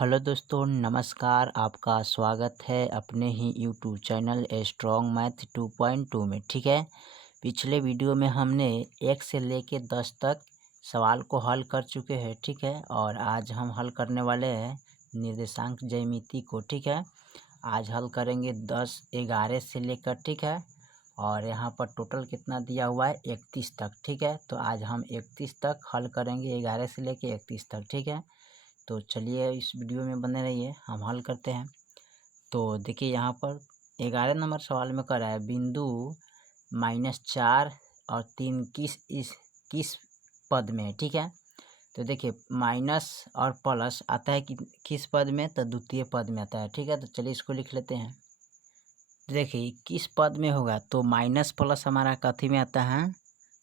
Hello दोस्तों, नमस्कार। आपका स्वागत है अपने ही यूट्यूब चैनल स्ट्रॉन्ग मैथ 2.2 में। ठीक है, पिछले वीडियो में हमने 1 से लेके 10 तक सवाल को हल कर चुके हैं। ठीक है, और आज हम हल करने वाले हैं निर्देशांक ज्यामिति को। ठीक है, आज हल करेंगे 10, 11 से लेकर। ठीक है, और यहाँ पर टोटल कितना दिया हुआ है 31 तक। ठीक है, तो आज हम 31 तक हल करेंगे, 11 से लेके 31 तक। ठीक है, तो चलिए इस वीडियो में बने रहिए, हम हल करते हैं। तो देखिए यहाँ पर 11 नंबर सवाल में कर रहा है बिंदु -4 और 3 किस पद में है। ठीक है, तो देखिए माइनस और प्लस आता है कि किस पद में, तो द्वितीय पद में आता है। ठीक है, तो चलिए इसको लिख लेते हैं। देखिए किस पद में होगा, तो माइनस प्लस हमारा कथी में आता है,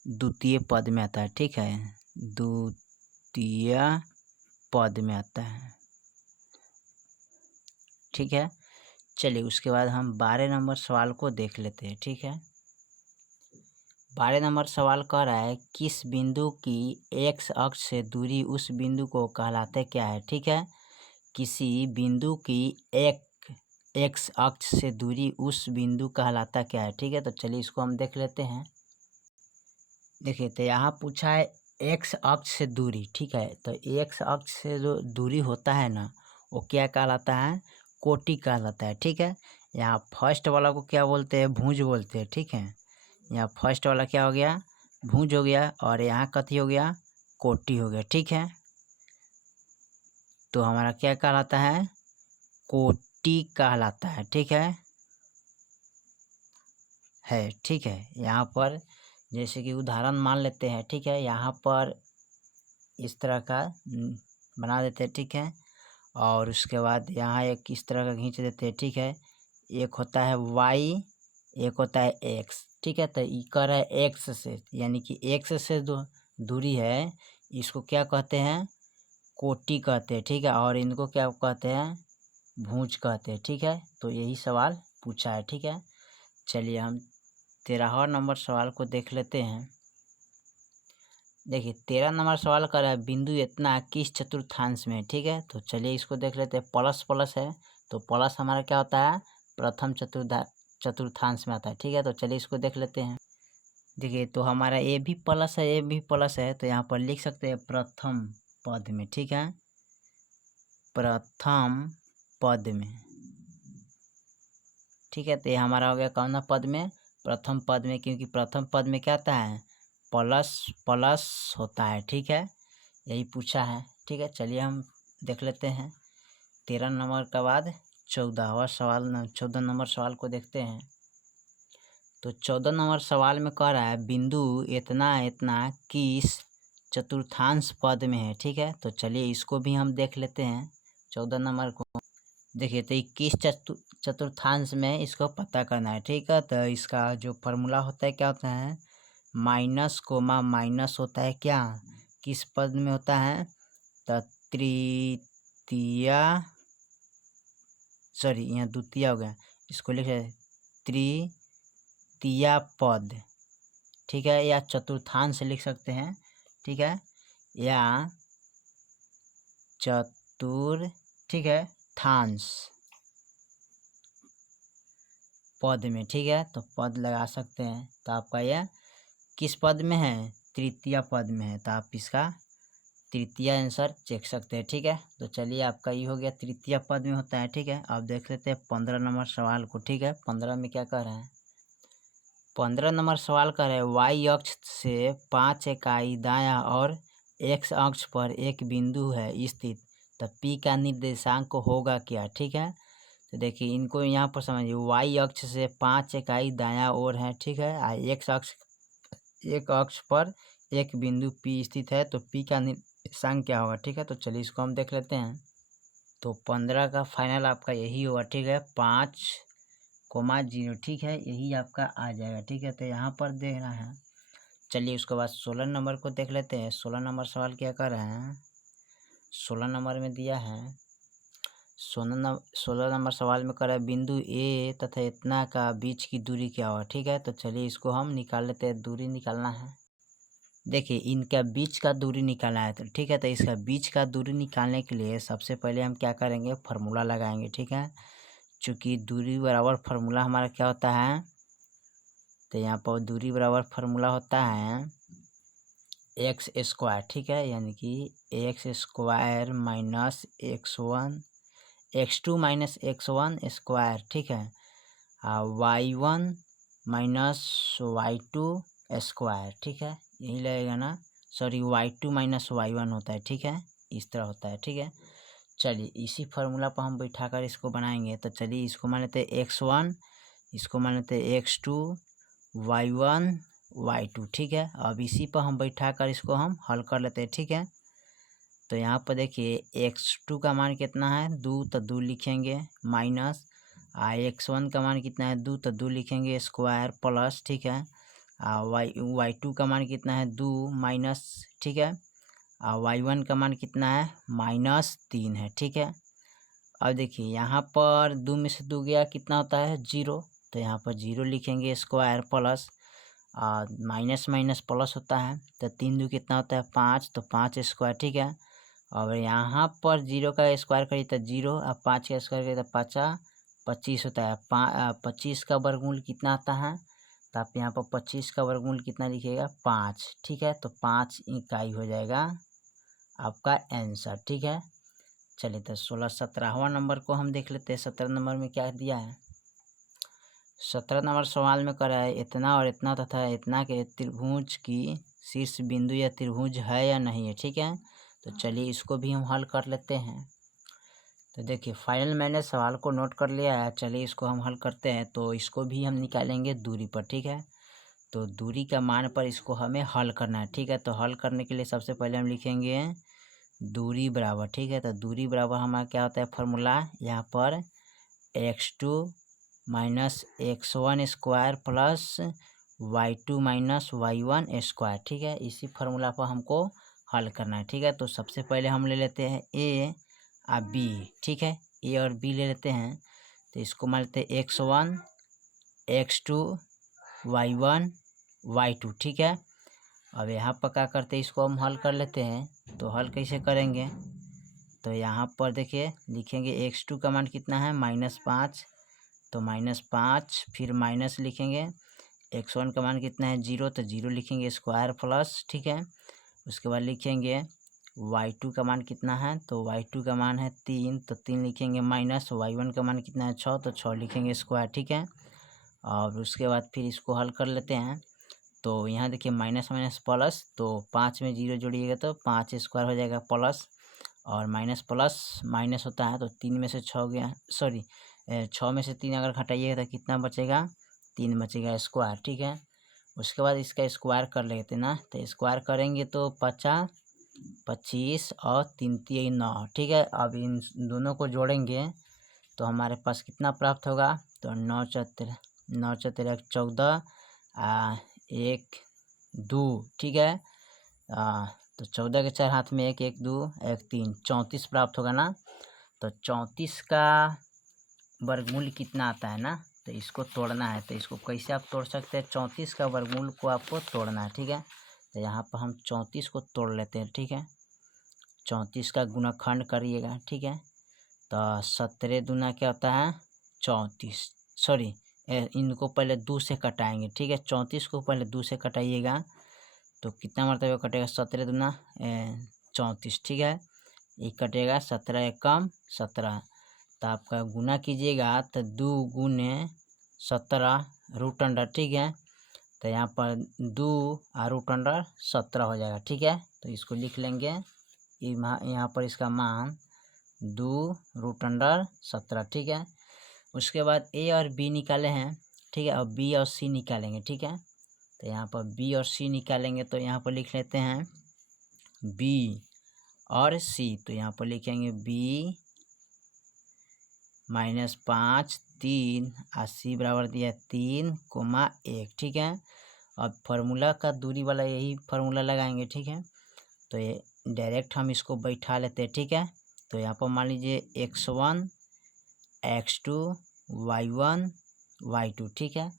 द्वितीय पद में आता है। ठीक है, द्वितीय पद में आता है। ठीक है, चलिए उसके बाद हम 12 नंबर सवाल को देख लेते हैं। ठीक है, 12 नंबर सवाल कह रहा है किस बिंदु की x अक्ष से दूरी उस बिंदु को कहलाते क्या है। ठीक है, किसी बिंदु की x अक्ष से दूरी उस बिंदु कहलाता क्या है। ठीक है, तो चलिए इसको हम देख लेते हैं। देखिए तो यहाँ पूछा है x अक्ष से दूरी। ठीक है, तो x अक्ष से जो दूरी होता है ना, वो क्या कहलाता है, कोटि कहलाता है। ठीक है, यहाँ फर्स्ट वाला को क्या बोलते हैं, भुज बोलते हैं। ठीक है, यहाँ फर्स्ट वाला क्या हो गया, भुज हो गया, और यहाँ कथी हो गया, कोटि हो गया। ठीक है, तो हमारा क्या कहलाता है, कोटि कहलाता है। ठीक है। ठीक है, यहाँ पर जैसे कि उदाहरण मान लेते हैं। ठीक है, यहाँ पर इस तरह का बना देते हैं। ठीक है, और उसके बाद यहाँ एक इस तरह का खींच देते हैं। ठीक है, एक होता है y, एक होता है x। ठीक है, तो ये कर है x से, यानी कि x से दूरी है, इसको क्या कहते हैं, कोटि कहते हैं। ठीक है, और इनको क्या कहते हैं, भुज कहते हैं। ठीक है, तो यही सवाल पूछा है। ठीक है, चलिए हम 13 नंबर सवाल को देख लेते हैं। देखिए 13 नंबर सवाल कर रहा है बिंदु इतना किस चतुर्थांश में। ठीक है, तो चलिए इसको देख लेते हैं। प्लस प्लस है, तो प्लस हमारा क्या होता है, प्रथम चतुर्थांश में आता है। ठीक है, तो चलिए इसको देख लेते हैं। देखिए तो हमारा ए भी प्लस है, ए भी प्लस है, तो यहाँ पर लिख सकते हैं प्रथम पद में। ठीक है, प्रथम पद में। ठीक है, तो ये हमारा हो गया कौन पद में, प्रथम पद में, क्योंकि प्रथम पद में क्या आता है, प्लस प्लस होता है। ठीक है, यही पूछा है। ठीक है, चलिए हम देख लेते हैं 13 नंबर के बाद 14 नंबर सवाल को देखते हैं। तो 14 नंबर सवाल में कह रहा है बिंदु इतना इतना किस चतुर्थांश पद में है। ठीक है, तो चलिए इसको भी हम देख लेते हैं 14 नंबर को। देखिए तो 21 चतुर्थांश में इसको पता करना है। ठीक है, तो इसका जो फॉर्मूला होता है क्या होता है, माइनस कोमा माइनस होता है क्या, किस पद में होता है, तो तृतीय, सॉरी यहाँ द्वितीय हो गया, इसको लिखे तृतीय पद। ठीक है, या चतुर्थांश लिख सकते हैं। ठीक है, या ठीक है, थांश पद में। ठीक है, तो पद लगा सकते हैं। तो आपका यह किस पद में है, तृतीय पद में है, तो आप इसका तृतीय आंसर चेक सकते हैं। ठीक है, तो चलिए आपका ये हो गया, तृतीय पद में होता है। ठीक है, अब देख लेते हैं 15 नंबर सवाल को। ठीक है, 15 में क्या कर रहे हैं, 15 नंबर सवाल कर रहे हैं y अक्ष से 5 इकाई दायां और x अक्ष पर एक बिंदु है स्थित, तो p का निर्देशांक होगा क्या। ठीक है, तो देखिए इनको यहाँ पर समझिए, y अक्ष से 5 इकाई दायां ओर है। ठीक है, x अक्ष, एक अक्ष पर एक बिंदु P स्थित है, तो P का निर्देशांक क्या होगा। ठीक है, तो चलिए इसको हम देख लेते हैं। तो 15 का फाइनल आपका यही होगा। ठीक है, 5,0। ठीक है, यही आपका आ जाएगा। ठीक है, तो यहाँ पर देखना है। चलिए उसके बाद 16 नंबर को देख लेते हैं। 16 नंबर सवाल क्या कर रहे हैं, 16 नंबर में दिया है, 16 नंबर सवाल में कर रहा है बिंदु ए तथा इतना का बीच की दूरी क्या होगा। ठीक है, तो चलिए इसको हम निकाल लेते हैं, दूरी निकालना है। देखिए इनका बीच का दूरी निकालना है, तो ठीक है। तो इसका बीच का दूरी निकालने के लिए सबसे पहले हम क्या करेंगे, फार्मूला लगाएंगे, ठीक है। चूँकि दूरी बराबर फार्मूला हमारा क्या होता है, तो यहाँ पर दूरी बराबर फार्मूला होता है एक्स स्क्वायर, ठीक है। यानी कि x square minus x two minus x1 square, ठीक है। y1 माइनस y2 स्क्वायर, ठीक है। यही लगेगा ना, सॉरी y2 माइनस y1 होता है, ठीक है। इस तरह होता है, ठीक है। चलिए इसी फार्मूला पर हम बैठा कर इसको बनाएंगे। तो चलिए इसको मान लेते हैं x1, इसको मान लेते हैं x2, y1 y2, ठीक है। अब इसी पर हम बैठा कर इसको हम हल कर लेते हैं, ठीक है। तो यहाँ पर देखिए x2 का मान कितना है 2, तो 2 लिखेंगे, माइनस x1 का मान कितना है 2, तो 2 लिखेंगे स्क्वायर, प्लस, ठीक है। y2 का मान कितना है 2 माइनस, ठीक है। y1 का मान कितना है -3 है, ठीक है। अब देखिए यहाँ पर 2 में से 2 गया कितना होता है 0, तो यहाँ पर 0 लिखेंगे square, plus minus minus plus होता है, तो 3 2 कितना होता है 5, तो 5 स्क्वायर, ठीक है। और यहाँ पर 0 का स्क्वायर करिए तो 0, अब 5 का स्क्वायर करिए तो 5 25 होता है। 25 का वर्गमूल कितना आता है, तो आप यहाँ पर 25 का वर्गमूल कितना लिखिएगा 5, ठीक है। तो 5 इकाई हो जाएगा आपका आंसर, ठीक है। चलिए तो 17वां नंबर को हम देख लेते हैं। 17 नंबर में क्या दिया है, 17 नंबर सवाल में करा है इतना और इतना तथा इतना के त्रिभुज की शीर्ष बिंदु या त्रिभुज है या नहीं है, ठीक है। तो चलिए इसको भी हम हल कर लेते हैं। तो देखिए फाइनल मैंने सवाल को नोट कर लिया है, चलिए इसको हम हल करते हैं। तो इसको भी हम निकालेंगे दूरी पर, ठीक है। तो दूरी का मान पर इसको हमें हल करना है, ठीक है। तो हल करने के लिए सबसे पहले हम लिखेंगे दूरी बराबर, ठीक है। तो दूरी बराबर हमारा क्या होता है फार्मूला, यहाँ पर x2 minus x1 square plus y2 minus y1 square, ठीक है। इसी फार्मूला पर हमको हल करना है, ठीक है। तो सबसे पहले हम ले लेते हैं a और b, ठीक है। a और b ले लेते हैं, तो इसको मान लेते हैं x1 x2 y1 y2, ठीक है। अब यहाँ पर क्या करते हैं, इसको हम हल कर लेते हैं। तो हल कैसे करेंगे, तो यहाँ पर देखिए लिखेंगे x2 का मान कितना है -5, तो -5, फिर माइनस लिखेंगे। x1 का मान कितना है 0, तो 0 लिखेंगे स्क्वायर, प्लस, ठीक है। उसके बाद लिखेंगे y2 का मान कितना है, तो y2 का मान है 3, तो 3 लिखेंगे, माइनस y1 का मान कितना है 6, तो 6 लिखेंगे स्क्वायर, ठीक है। और उसके बाद फिर इसको हल कर लेते हैं। तो यहाँ देखिए माइनस माइनस प्लस, तो 5 में 0 जोड़िएगा तो 5 स्क्वायर हो जाएगा, प्लस और माइनस प्लस माइनस होता है, तो 3 में से 6 गया, सॉरी 6 में से 3 अगर घटाइएगा तो कितना बचेगा 3 बचेगा स्क्वायर, ठीक है। उसके बाद इसका स्क्वायर कर लेते ना, तो स्क्वायर करेंगे तो 50 25 और 3 3 9, ठीक है। अब इन दोनों को जोड़ेंगे तो हमारे पास कितना प्राप्त होगा, तो 9 चौतेरह 14 1 2, ठीक है। तो 14 के 4 हाथ में 1 1 2 1 3 34 प्राप्त होगा ना। तो 34 का वर्गमूल कितना आता है ना, तो इसको तोड़ना है। तो इसको कैसे आप तोड़ सकते हैं, 34 का वर्गमूल को आपको तोड़ना है, ठीक है। तो यहाँ पर हम 34 को तोड़ लेते हैं, ठीक है। 34 का गुणनखंड करिएगा, ठीक है। तो 17 दूना क्या होता है 34, सॉरी इनको पहले 2 से कटाएंगे, ठीक है। 34 को पहले 2 से कटाइएगा तो कितना मरतबा कटेगा 17 दूना 34, ठीक है। एक कटेगा 17 एकम 17, तो आपका गुना कीजिएगा तो 2 गुने 17 रूट अंडर, ठीक है। तो यहाँ पर 2 और रूट अंडर 17 हो जाएगा, ठीक है। तो इसको लिख लेंगे, यहाँ पर इसका मान 2 रूट अंडर 17, ठीक है। उसके बाद ए और बी निकाले हैं, ठीक है। अब बी और सी निकालेंगे, ठीक है। तो यहाँ पर बी और सी निकालेंगे, तो यहाँ पर लिख लेते हैं बी और सी। तो यहाँ पर लिखेंगे बी -5 3 और सी बराबर दिया 3,1, ठीक है। अब फार्मूला का दूरी वाला यही फार्मूला लगाएंगे, ठीक है। तो ये डायरेक्ट हम इसको बैठा लेते हैं, ठीक है। तो यहाँ पर मान लीजिए x1 x2 y1 y2, ठीक है।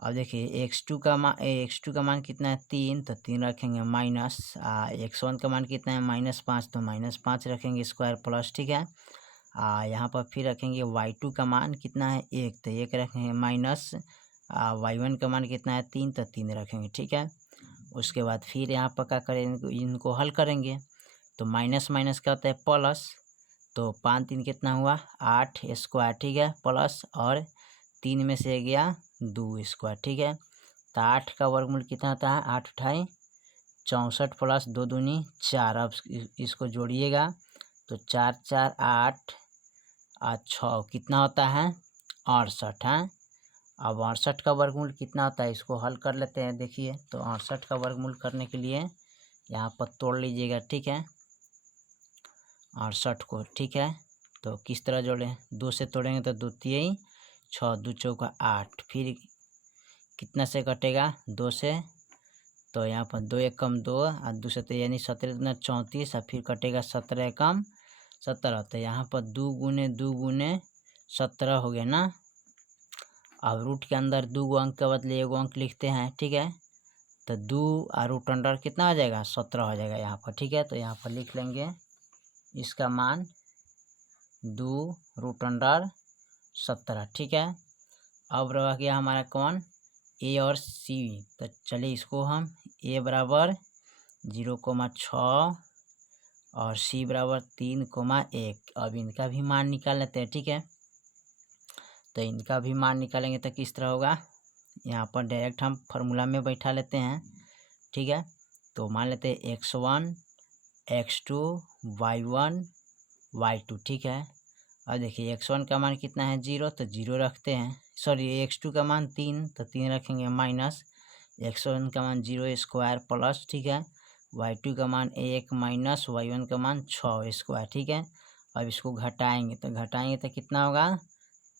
अब देखिए एक्स टू का मान कितना है 3, तो 3 रखेंगे माइनस x1 का मान कितना है -5, तो -5 रखेंगे स्क्वायर प्लस, ठीक है। यहाँ पर फिर रखेंगे y2 का मान कितना है 1, तो 1 रखेंगे माइनस y1 का मान कितना है 3, तो 3 रखेंगे, ठीक है। उसके बाद फिर यहाँ पर क्या करेंगे, इनको हल करेंगे तो माइनस माइनस क्या होता है प्लस, तो 5 3 कितना हुआ 8 स्क्वायर, ठीक है, प्लस और 3 में से गया 2 स्क्वायर, ठीक है। तो 8 का वर्गमूल कितना होता है 8 अठाई 64 प्लस 2 दूनी 4। अब इसको जोड़िएगा तो 4 4 8 और 6 कितना होता है 68 है। अब 68 का वर्गमूल कितना होता है, इसको हल कर लेते हैं। देखिए तो 68 का वर्गमूल करने के लिए यहाँ पर तोड़ लीजिएगा, ठीक है, 68 को, ठीक है। तो किस तरह जोड़ें, 2 से तोड़ेंगे तो 2 तिहाई 6, 2 चौका 8, फिर कितना से कटेगा 2 से, तो यहाँ पर 2 एकम 2 और 2 से, यानी 17 दूना 34 और फिर कटेगा 17 एकम 17, तो यहाँ पर 2 गुने 17 हो गया ना। अब रूट के अंदर 2 अंक के बदले 1 अंक लिखते हैं, ठीक है। तो 2 और रूट अंडर कितना हो जाएगा 17 हो जाएगा यहाँ पर, ठीक है। तो यहाँ पर लिख लेंगे इसका मान 2 रूट अंडर 17, ठीक है। अब रह गया हमारा कौन ए और सी, तो चलिए इसको हम ए बराबर 0,6 और सी बराबर 3,1। अब इनका भी मान निकाल लेते हैं, ठीक है। तो इनका भी मान निकालेंगे तो किस तरह होगा, यहाँ पर डायरेक्ट हम फार्मूला में बैठा लेते हैं, ठीक है। तो मान लेते हैं x1 x2 y1 y2, ठीक है। अब देखिए x1 का मान कितना है 0, तो 0 रखते हैं, सॉरी x2 का मान 3, तो 3 रखेंगे माइनस x1 का मान 0 स्क्वायर प्लस, ठीक है, y2 का मान 1 माइनस y1 का मान 6 स्क्वायर, ठीक है। अब इसको घटाएंगे तो कितना होगा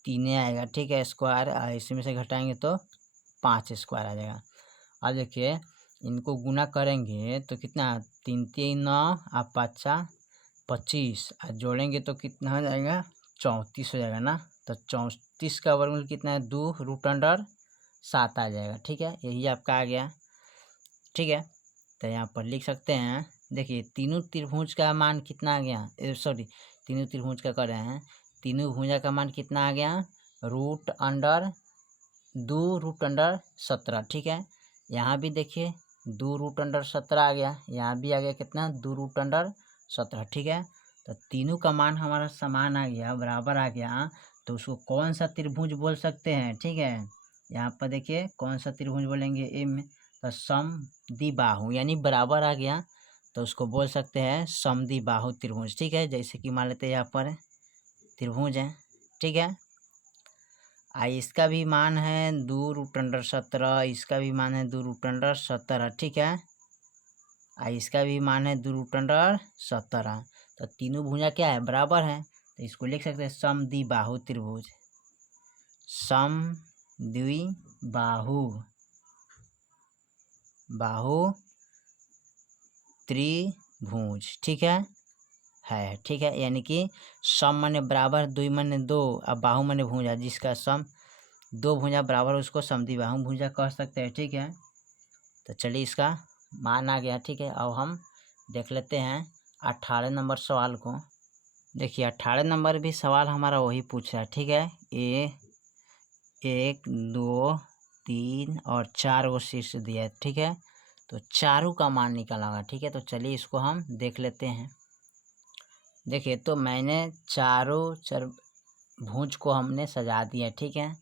3 आएगा, ठीक है, स्क्वायर, इसमें से घटाएंगे तो 5 स्क्वायर आ जाएगा। अब देखिए इनको गुना करेंगे तो कितना 3 3 9 और 5 25 और जोड़ेंगे तो कितना हो जाएगा 34 हो जाएगा ना। तो 34 का वर्गमूल कितना है 2 रूट अंडर 7 आ जाएगा, ठीक है, यही आपका आ गया, ठीक है। तो यहाँ पर लिख सकते हैं, देखिए तीनों त्रिभुज का मान कितना आ गया, सॉरी तीनों त्रिभुज का कर रहे हैं, तीनों भुजा का मान कितना आ गया रूट अंडर 2 रूट अंडर 17, ठीक है। यहाँ भी देखिए 2 रूट अंडर 17 आ गया, यहाँ भी आ गया कितना 2 रूट अंडर 17, ठीक है। तो तीनों का मान हमारा समान आ गया, बराबर आ गया, तो उसको कौन सा त्रिभुज बोल सकते हैं, ठीक है। यहाँ पर देखिए कौन सा त्रिभुज बोलेंगे ए में, तो समद्विबाहु यानी बराबर आ गया, तो उसको बोल सकते हैं समद्विबाहु त्रिभुज, ठीक है। जैसे कि मान लेते हैं यहाँ पर त्रिभुज है, ठीक है। इसका भी मान है 2 रूट अंडर 17, इसका भी मान है 2 रूट अंडर 17, ठीक है। इसका भी मान है 2 रूट अंडर 17, तो तीनों भुजा क्या है बराबर है, तो इसको लिख सकते हैं समद्विबाहु त्रिभुज, समद्विबाहु त्रिभुज, ठीक है, ठीक है। यानी कि सम माने बराबर, दुई माने 2 और बाहु माने भुजा, जिसका सम 2 भुजा बराबर उसको समद्विबाहु भुजा कह सकते हैं, ठीक है। तो चलिए इसका मान आ गया, ठीक है। अब हम देख लेते हैं 18 नंबर सवाल को। देखिए 18 नंबर भी सवाल हमारा वही पूछ रहा है, ठीक है। 1 2 3 और 4 वो शीर्ष दिया है, ठीक है। तो चारों का मान निकाला होगा, ठीक है। तो चलिए इसको हम देख लेते हैं। देखिए तो मैंने चारों चरभुज को हमने सजा दिया, ठीक है।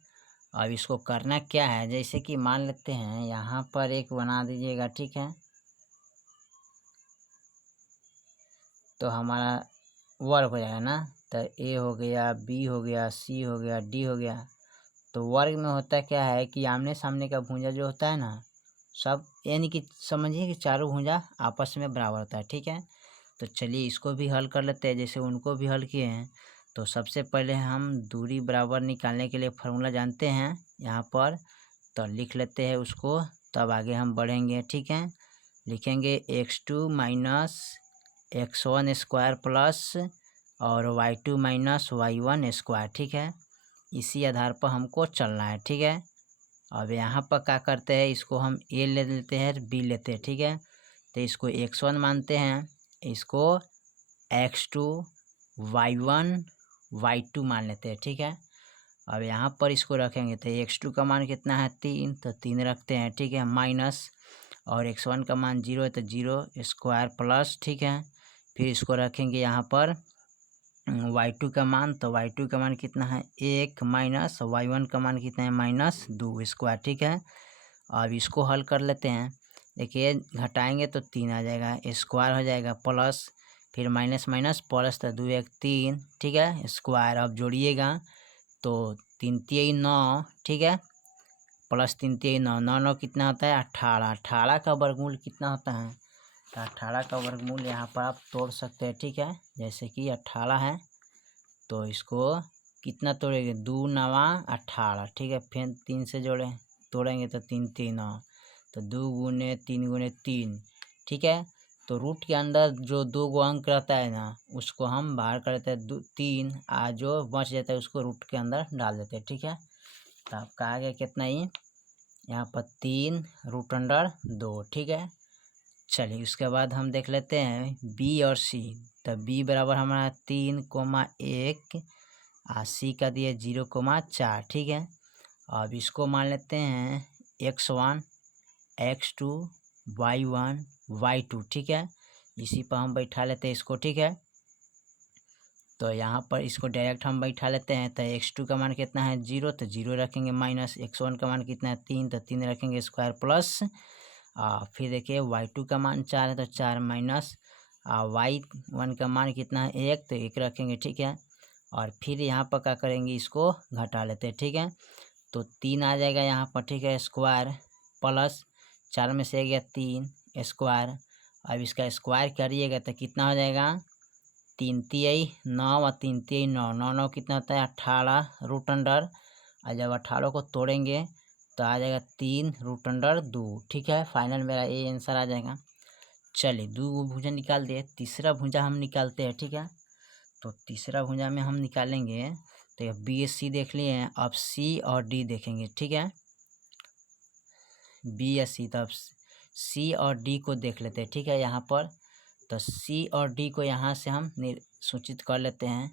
अब इसको करना क्या है, जैसे कि मान लेते हैं यहाँ पर एक बना दीजिएगा, ठीक है। तो हमारा वर्ग हो जाएगा ना, तो ए हो गया, बी हो गया, सी हो गया, डी हो गया। तो वर्ग में होता क्या है कि आमने सामने का भुजा जो होता है ना, सब यानी कि समझिए कि चारों भुजा आपस में बराबर होता है, ठीक है। तो चलिए इसको भी हल कर लेते हैं, जैसे उनको भी हल किए हैं। तो सबसे पहले हम दूरी बराबर निकालने के लिए फार्मूला जानते हैं यहाँ पर, तो लिख लेते हैं उसको, तब आगे हम बढ़ेंगे, ठीक है। लिखेंगे x2 minus x1 square plus और y2 माइनस y1 स्क्वायर, ठीक है। इसी आधार पर हमको चलना है, ठीक है। अब यहाँ पर क्या करते हैं, इसको हम ए ले लेते हैं, बी लेते हैं, ठीक है। तो इसको x1 मानते हैं, इसको x2 y1 y2 मान लेते हैं, ठीक है। अब यहाँ पर इसको रखेंगे तो x2 का मान कितना है 3, तो 3 रखते हैं, ठीक है, माइनस, और x1 का मान 0 है तो 0 स्क्वायर प्लस, ठीक है। फिर इसको रखेंगे यहाँ पर y2 का मान, तो y2 का मान कितना है 1 माइनस y1 का मान कितना है -2 स्क्वायर, ठीक है। अब इसको हल कर लेते हैं। देखिए घटाएंगे तो 3 आ जाएगा, स्क्वायर हो जाएगा प्लस, फिर माइनस माइनस प्लस, तो 2 1 3, ठीक है, स्क्वायर। अब जोड़िएगा तो 3 3 9, ठीक है, प्लस 3 3 9, 9 9 कितना होता है 18, 18 का वर्गमूल कितना होता है, तो 18 का वर्गमूल यहाँ पर आप तोड़ सकते हैं, ठीक है। जैसे कि 18 है तो इसको कितना तोड़ेंगे 2 9 18, ठीक है, फिर 3 से तोड़ेंगे तो 3 3 9, तो 2 गुने 3 गुने 3, ठीक है। तो रूट के अंदर जो 2 गो अंक रहता है ना, उसको हम बाहर कर देते हैं 3, जो बच जाता है उसको रूट के अंदर डाल देते हैं, ठीक है। तो आपका आ गया कितना ही यहाँ पर 3 रूट अंडर 2, ठीक है। चलिए उसके बाद हम देख लेते हैं बी और सी। तो बी बराबर हमारा 3,1 और सी का दिए 0,4, ठीक है। अब इसको मान लेते हैं x1 x2 y1 y2, ठीक है। इसी पर हम बैठा लेते हैं इसको, ठीक है। तो यहाँ पर इसको डायरेक्ट हम बैठा लेते हैं। तो x2 का मान कितना है 0, तो 0 रखेंगे, माइनस x1 का मान कितना है 3, तो 3 रखेंगे स्क्वायर प्लस, फिर देखिए y2 का मान 4 है तो 4 माइनस, y1 का मान कितना है 1, तो 1 रखेंगे, ठीक है। और फिर यहाँ पर क्या करेंगे, इसको घटा लेते हैं, ठीक है। तो 3 आ जाएगा यहाँ पर, ठीक है, स्क्वायर प्लस 4 में से गया 3 स्क्वायर। अब इसका स्क्वायर करिएगा तो कितना हो जाएगा 3 3 9 और 3 3 9, 9 9 कितना होता है 18 रूट अंडर, और जब 18 को तोड़ेंगे तो आ जाएगा 3 रूट अंडर 2, ठीक है। फाइनल मेरा ये आंसर आ जाएगा। चलिए 2 भुजा निकाल दिए, तीसरा भुजा हम निकालते हैं, ठीक है। तो तीसरा भुजा में हम निकालेंगे तो बी सी देख लिए हैं, अब सी और डी देखेंगे, ठीक है। बी या सी, तब सी और डी को देख लेते हैं, ठीक है। यहाँ पर तो सी और डी को यहाँ से हम सूचित कर लेते हैं,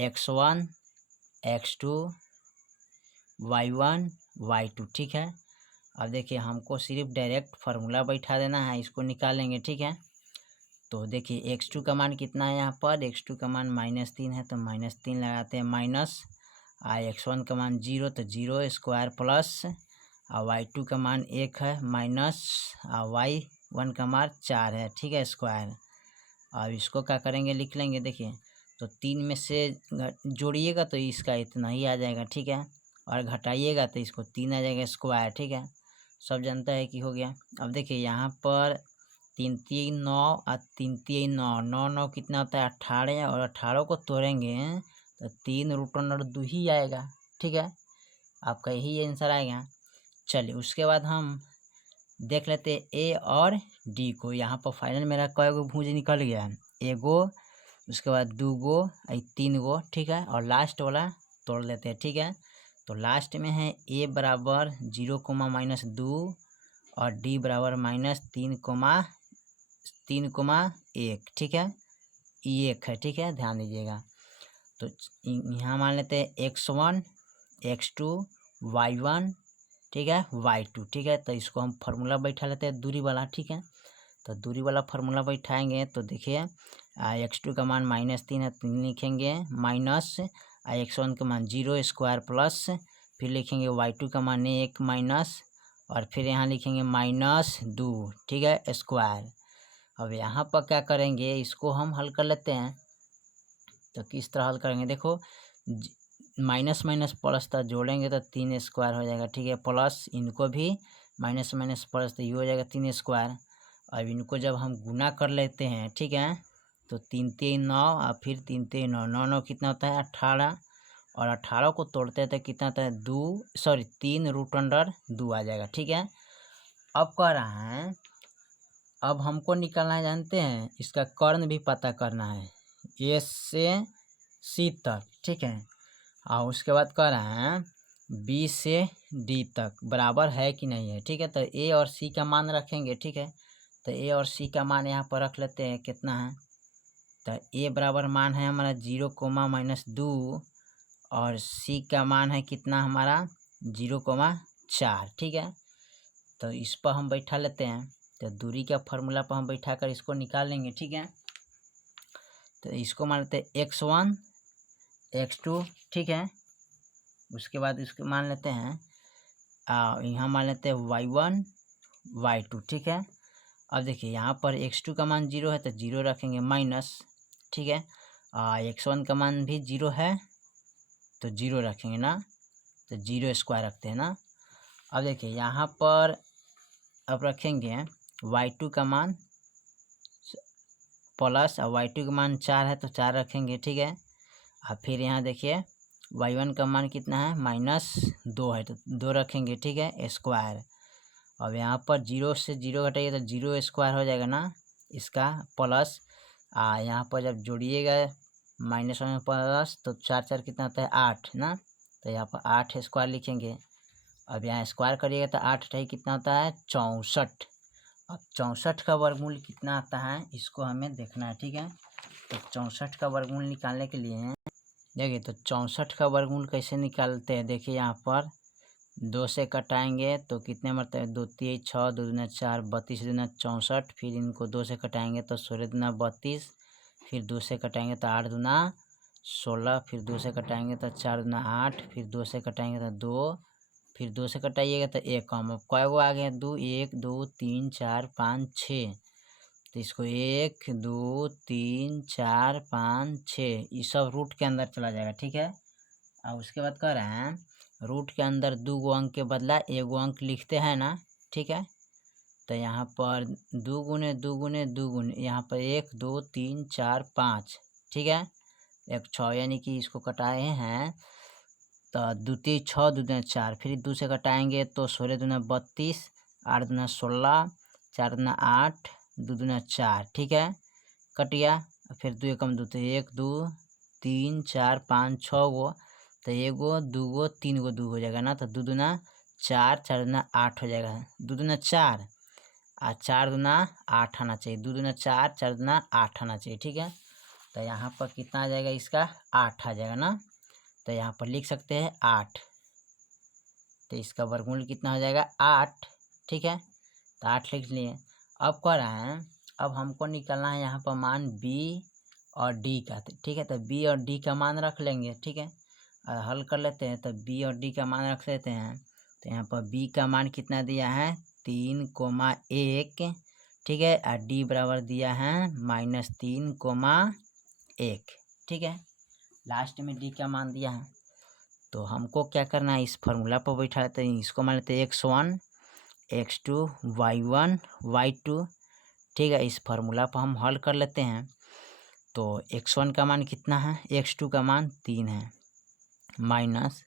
x1 x2 y1 y2, ठीक है। अब देखिए हमको सिर्फ डायरेक्ट फार्मूला बैठा देना है, इसको निकालेंगे, ठीक है। तो देखिए x2 का मान कितना है, यहाँ पर x2 का मान -3 है तो -3 लगाते हैं, माइनस x1 का मान 0 तो 0 स्क्वायर प्लस, y2 का मान 1 है, माइनस y1 का मान 4 है, ठीक है, स्क्वायर। अब इसको क्या करेंगे लिख लेंगे, देखिए तो 3 में से जोड़िएगा तो इसका इतना ही आ जाएगा, ठीक है, और घटाइएगा तो इसको 3 आ जाएगा स्क्वायर, ठीक है। सब जानता है कि हो गया। अब देखिए यहाँ पर 3 3 9 और 3 3 9, 9 9 कितना होता है 18, और 18 को तोड़ेंगे तो 3 रूट अंडर 2 ही आएगा, ठीक है। आपका यही आंसर आएगा। चलिए उसके बाद हम देख लेते हैं ए और डी को। यहाँ पर फाइनल मेरा कई गो भुज निकल गया है, एगो, उसके बाद 2 गो, 3 गो, ठीक है, और लास्ट वाला तोड़ लेते हैं, ठीक है। तो लास्ट में है ए बराबर 0,-2 और डी बराबर -3,1, ठीक है, ये 1 है, ठीक है, ध्यान दीजिएगा। तो यहाँ मान लेते हैं x1 x2 y1, ठीक है, y2, ठीक है। तो इसको हम फार्मूला बैठा लेते हैं दूरी वाला, ठीक है। तो दूरी वाला फार्मूला बैठाएंगे तो देखिए x2 का मान -3 है, 3 लिखेंगे, माइनस x1 का मान 0 स्क्वायर प्लस, फिर लिखेंगे y2 का मान 1 माइनस, और फिर यहाँ लिखेंगे -2, ठीक है, स्क्वायर। अब यहाँ पर क्या करेंगे, इसको हम हल कर लेते हैं। तो किस तरह हल करेंगे, देखो माइनस माइनस प्लस था, जोड़ेंगे तो 3 स्क्वायर हो जाएगा, ठीक है, प्लस इनको भी माइनस माइनस प्लस तो ये हो जाएगा 3 स्क्वायर। अब इनको जब हम गुना कर लेते हैं, ठीक है, तो 3 3 9 और फिर 3 3 9, 9 9 कितना होता है 18, और 18 को तोड़ते हैं तो कितना होता है 3 रूट अंडर 2 आ जाएगा, ठीक है। अब कह रहा है, अब हमको निकालना है, जानते हैं, इसका कर्ण भी पता करना है, ए से सी तक, ठीक है। और उसके बाद कह रहा है बी से डी तक बराबर है कि नहीं है, ठीक है। तो ए और सी का मान रखेंगे, ठीक है। तो ए और सी का मान यहाँ पर रख लेते हैं, कितना है। तो ए बराबर मान है हमारा 0, -2 और सी का मान है कितना हमारा 0, 4, ठीक है। तो इस पर हम बैठा लेते हैं। तो दूरी का फॉर्मूला पर हम बैठा कर इसको निकाल लेंगे, ठीक है। तो इसको मान लेते हैं x1 x2, ठीक है। उसके बाद इसको मान लेते हैं यहाँ मान लेते हैं y1 y2, ठीक है। अब देखिए यहाँ पर x2 का मान 0 है तो 0 रखेंगे माइनस, ठीक है। x1 का मान भी 0 है तो 0 रखेंगे ना, तो 0² रखते हैं ना। अब देखिए यहाँ पर अब रखेंगे y2 का मान प्लस, और y2 का मान 4 है तो 4 रखेंगे, ठीक है। अब फिर यहाँ देखिए y1 का मान कितना है -2 है तो 2 रखेंगे, ठीक है, स्क्वायर। अब यहाँ पर 0 से 0 घटाइए तो 0² हो जाएगा ना इसका, प्लस यहाँ पर जब जोड़िएगा -1 प्लस तो 4 4 कितना होता है 8 ना, तो यहाँ पर 8² लिखेंगे। अब यहाँ स्क्वायर करिएगा तो 8 कितना होता है 64। अब 64 का वर्गमूल कितना आता है इसको हमें देखना है, ठीक है। तो 64 का वर्गमूल निकालने के लिए देखिए, तो 64 का वर्गमूल कैसे निकालते हैं, देखिए यहाँ पर 2 से कटाएंगे तो कितने मरते हैं 2 3 6 2 दूना 4 32 दूना 64, फिर इनको 2 से कटाएंगे तो 16 दूना 32, फिर 2 से कटाएंगे तो 8 दूना 16, फिर 2 से कटाएंगे तो 4 दूना 8, फिर 2 से कटाएंगे तो 2, फिर 2 से कटाइएगा तो 1 कम। अब कै गो आ गए 2 1 2 3 4 5 6, तो इसको 1 2 3 4 5 6 ये सब रूट के अंदर चला जाएगा, ठीक है। और उसके बाद कह रहे हैं रूट के अंदर 2 गो अंक के बदला 1 गो अंक लिखते हैं ना, ठीक है। तो यहाँ पर 2 गुने 2 गुने 2 गुने यहाँ पर 1 2 3 4 5, ठीक है, 1 6, यानी कि इसको कटाए हैं तो 2 3 6 2 दूना 4, फिर 2 से कटाएंगे तो 16 दूना 32, 8 दूना 16, 4 दूना 8, 2 दूना 4, ठीक है, कटिया। फिर 2 एकम 2 तो 1 2 3 4 5 6 गो, तो 1 गो 2 गो 3 गो 2 हो जाएगा ना, तो 2 दूना 4 4 दूना 8 हो जाएगा, 2 दूना 4 और 4 दूना 8 आना चाहिए, 2 दूना 4 4 दूना 8 आना चाहिए, ठीक है। तो यहाँ पर कितना आ जाएगा इसका 8 आ जाएगा ना, तो यहाँ पर लिख सकते हैं 8। तो इसका वर्गमूल कितना हो जाएगा 8, ठीक है। तो 8 लिख लिए। अब कह रहे हैं अब हमको निकालना है यहाँ पर मान b और d का, ठीक है। तो b और d का मान रख लेंगे, ठीक है, और हल कर लेते हैं। तो b और d का मान रख लेते हैं। तो यहाँ पर b का मान कितना दिया है 3,1, ठीक है, और d बराबर दिया है -3,1, ठीक है। लास्ट में d का मान दिया है। तो हमको क्या करना है इस फार्मूला पर बैठा लेते हैं, इसको मान लेते हैं x1 x2 y1 y2, ठीक है। इस फार्मूला पर हम हल कर लेते हैं। तो x1 का मान कितना है x2 का मान 3 है माइनस,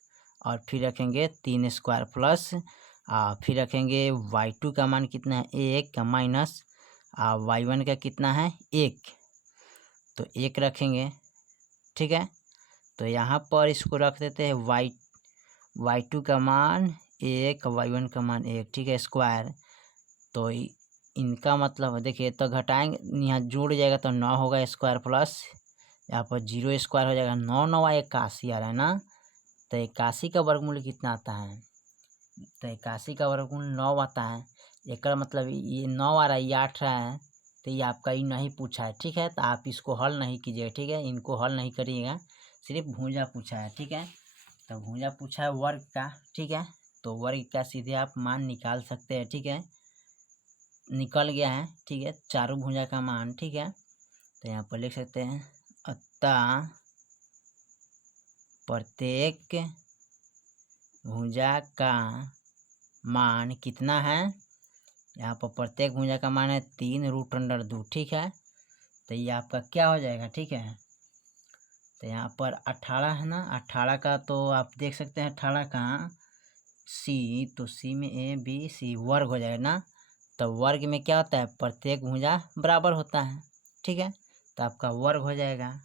और फिर रखेंगे 3² प्लस, फिर रखेंगे y2 का मान कितना है 1 का माइनस, y1 का कितना है 1, तो 1 रखेंगे, ठीक है। तो यहाँ पर इसको रख देते हैं y2 का मान 1 y1 का मान 1, ठीक है, स्क्वायर। तो इनका मतलब देखिए तो घटाएंगे यहाँ जोड़ जाएगा तो 9 होगा स्क्वायर, प्लस यहाँ पर 0² हो जाएगा, 9 9 81 आ रहा है ना। तो 81 का वर्गमूल कितना आता है, तो 81 का वर्गमूल 9 आता है। एक मतलब ये 9 आ रहा है, ये 8 रहा है, तो ये आपका ये नहीं पूछा है, ठीक है। तो आप इसको हल नहीं कीजिएगा, ठीक है, इनको हल नहीं करिएगा, सिर्फ भुजा पूछा है, ठीक है। तो भुजा पूछा है वर्ग का, ठीक है। तो वर्ग का सीधे आप मान निकाल सकते हैं, ठीक है, निकल गया है, ठीक है, चारों भुजा का मान, ठीक है। तो यहाँ पर लिख सकते हैं अतः प्रत्येक भुजा का मान कितना है, यहाँ पर प्रत्येक भुजा का मान है 3√2, ठीक है। तो ये आपका क्या हो जाएगा, ठीक है। तो यहाँ पर 18 है ना, 18 का तो आप देख सकते हैं 18 का c, तो c में a b c वर्ग हो जाएगा ना। तो वर्ग में क्या होता है प्रत्येक भुजा बराबर होता है, ठीक है। तो आपका वर्ग हो जाएगा,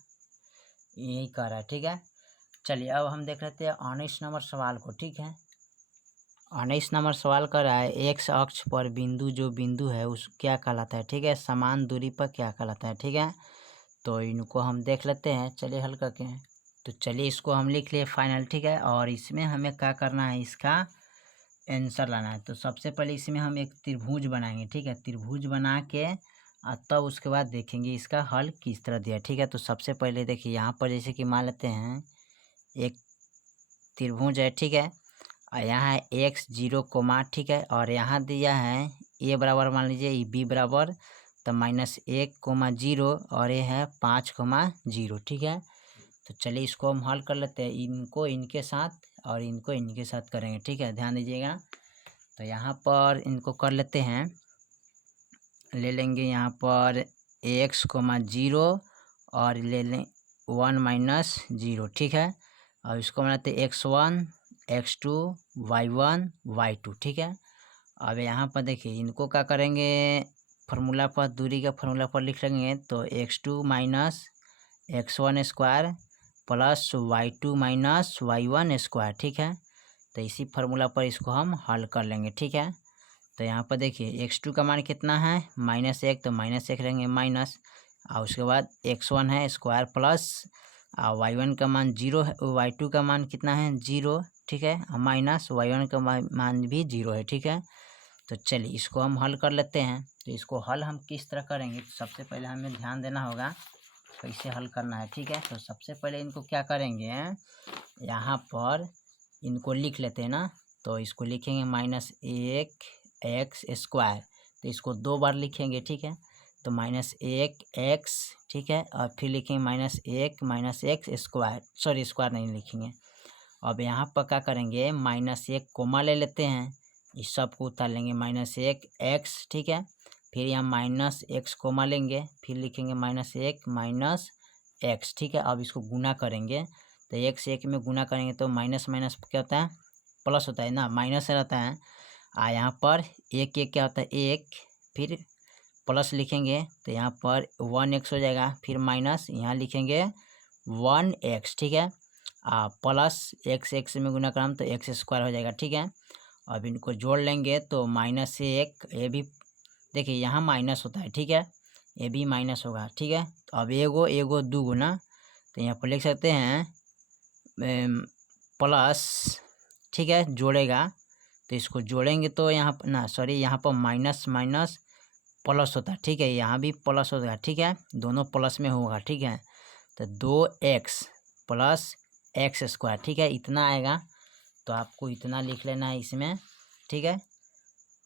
यही कह रहा है, ठीक है। चलिए अब हम देख लेते हैं 19 नंबर सवाल को। ठीक है, 19 नंबर सवाल कर रहा है एक्स अक्ष पर बिंदु जो बिंदु है उस क्या कहलाता है। ठीक है, समान दूरी पर क्या कहलाता है। ठीक है, तो इनको हम देख लेते हैं। चलिए हल करके हैं, तो चलिए इसको हम लिख लिए फाइनल। ठीक है, और इसमें हमें क्या करना है, इसका आंसर लाना है। तो सबसे पहले इसमें हम एक त्रिभुज बनाएंगे। ठीक है, त्रिभुज बना के और तब उसके बाद देखेंगे इसका हल किस तरह दिया। ठीक है, तो सबसे पहले देखिए यहाँ पर जैसे कि मान लेते हैं एक त्रिभुज है। ठीक है, और यहाँ है एक्स 0, ठीक है, और यहाँ दिया है ए बराबर मान लीजिए बी बराबर तो -1, 0 और ये है 5, 0। ठीक है, तो चलिए इसको हम हल कर लेते हैं। इनको इनके साथ और इनको इनके साथ करेंगे। ठीक है, ध्यान दीजिएगा। तो यहाँ पर इनको कर लेते हैं, ले लेंगे यहाँ पर x, 0 और ले लें 1 - 0। ठीक है, और इसको बनाते x1, x2, y1, y2। ठीक है, अब यहाँ पर देखिए इनको क्या करेंगे, फार्मूला पर दूरी का फार्मूला पर लिख लेंगे। तो x2 - x1 square plus y2 - y1 square. ठीक है, तो इसी फार्मूला पर इसको हम हल कर लेंगे। ठीक है, तो यहाँ पर देखिए x2 का मान कितना है -1, तो -1 रहेंगे माइनस, और उसके बाद x1 है स्क्वायर प्लस y1 का मान 0 है, y2 का मान कितना है 0। ठीक है, माइनस y1 का मान भी 0 है। ठीक है, तो चलिए इसको हम हल कर लेते हैं। तो इसको हल हम किस तरह करेंगे, तो सबसे पहले हमें ध्यान देना होगा कैसे हल करना है। ठीक है, तो सबसे पहले इनको क्या करेंगे, यहाँ पर इनको लिख लेते हैं ना। तो इसको लिखेंगे -1x²। तो इसको 2 बार लिखेंगे। ठीक है, तो -1x। ठीक है, और फिर लिखेंगे -1 - x²। सॉरी, स्क्वायर नहीं लिखेंगे। अब यहाँ पर क्या करेंगे, -1 कोमा ले लेते हैं, इस सब को उतार लेंगे -1x। ठीक है, फिर यहाँ -x कोमा लेंगे, फिर लिखेंगे -1 - x। ठीक है, अब इसको गुना करेंगे। तो 1 से 1 में गुना करेंगे तो माइनस माइनस क्या होता है, प्लस होता है ना, माइनस रहता है। यहाँ पर 1 1 क्या होता है 1, फिर प्लस लिखेंगे तो यहाँ पर 1x हो जाएगा, फिर माइनस यहाँ लिखेंगे 1x। ठीक है, प्लस x में गुना कराम तो x² हो जाएगा। ठीक है, अब इनको जोड़ लेंगे तो -1, ये भी देखिए यहाँ माइनस होता है। ठीक है, ये भी माइनस होगा। ठीक है, तो अब एगो दूगो ना, तो यहाँ पर लिख सकते हैं प्लस। ठीक है, जोड़ेगा तो इसको जोड़ेंगे तो यहाँ पर ना, सॉरी, यहाँ पर माइनस माइनस प्लस होता है। ठीक है, यहाँ भी प्लस होगा। ठीक है, दोनों प्लस में होगा। ठीक है, तो 2x प्लस x²। ठीक है, इतना आएगा, तो आपको इतना लिख लेना है इसमें। ठीक है,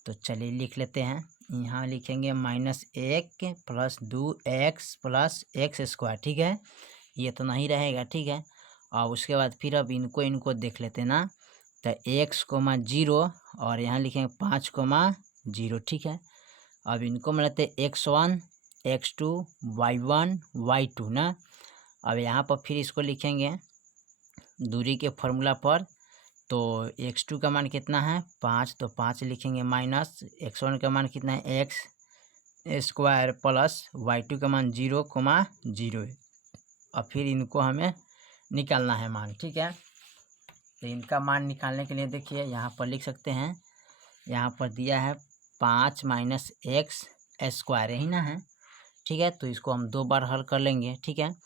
तो चलिए लिख लेते हैं। यहाँ लिखेंगे -1 प्लस 2x प्लस x²। ठीक है, ये तो नहीं रहेगा। ठीक है, और उसके बाद फिर अब इनको देख लेते हैं ना। तो x, 0 और यहाँ लिखेंगे 5, 0। ठीक है, अब इनको मिलाते x1, x2, y1, y2 ना। अब यहाँ पर फिर इसको लिखेंगे दूरी के फार्मूला पर। तो x2 का मान कितना है 5, तो 5 लिखेंगे माइनस x1 का मान कितना है x² प्लस y2 का मान 0, 0 है। अब फिर इनको हमें निकालना है मान। ठीक है, तो इनका मान निकालने के लिए देखिए यहाँ पर लिख सकते हैं, यहाँ पर दिया है 5 - x² यही ना है। ठीक है, तो इसको हम 2 बार हल कर लेंगे। ठीक है,